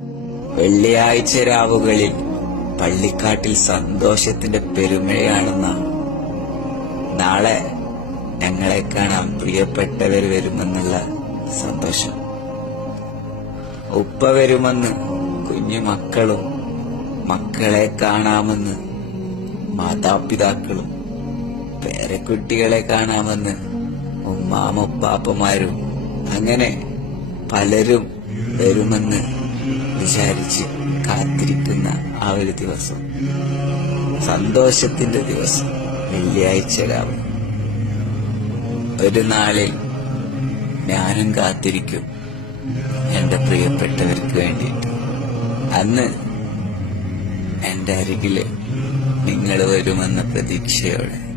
വെള്ളിയാഴ്ച രാവുകളിൽ പള്ളിക്കാട്ടിൽ സന്തോഷത്തിന്റെ പെരുമഴയാണെന്നാണ്. നാളെ ഞങ്ങളെ കാണാൻ പ്രിയപ്പെട്ടവർ വരുമെന്നുള്ള സന്തോഷം. ഉപ്പ വരുമെന്ന് കുഞ്ഞു മക്കളും, മക്കളെ കാണാമെന്ന് മാതാപിതാക്കളും, പേരക്കുട്ടികളെ കാണാമെന്ന് ഉമ്മാമപ്പാപ്പമാരും, അങ്ങനെ പലരും വരുമെന്ന് വിചാരിച്ച് കാത്തിരിക്കുന്ന ആ ഒരു ദിവസം, സന്തോഷത്തിന്റെ ദിവസം, വെള്ളിയാഴ്ച രാവ്. ഒരു നാളിൽ ഞാനും കാത്തിരിക്കും എന്റെ പ്രിയപ്പെട്ടവർക്ക് വേണ്ടിയിട്ട്. അന്ന് എന്റെ അരികില് നിങ്ങൾ വരുമെന്ന പ്രതീക്ഷയോടെ.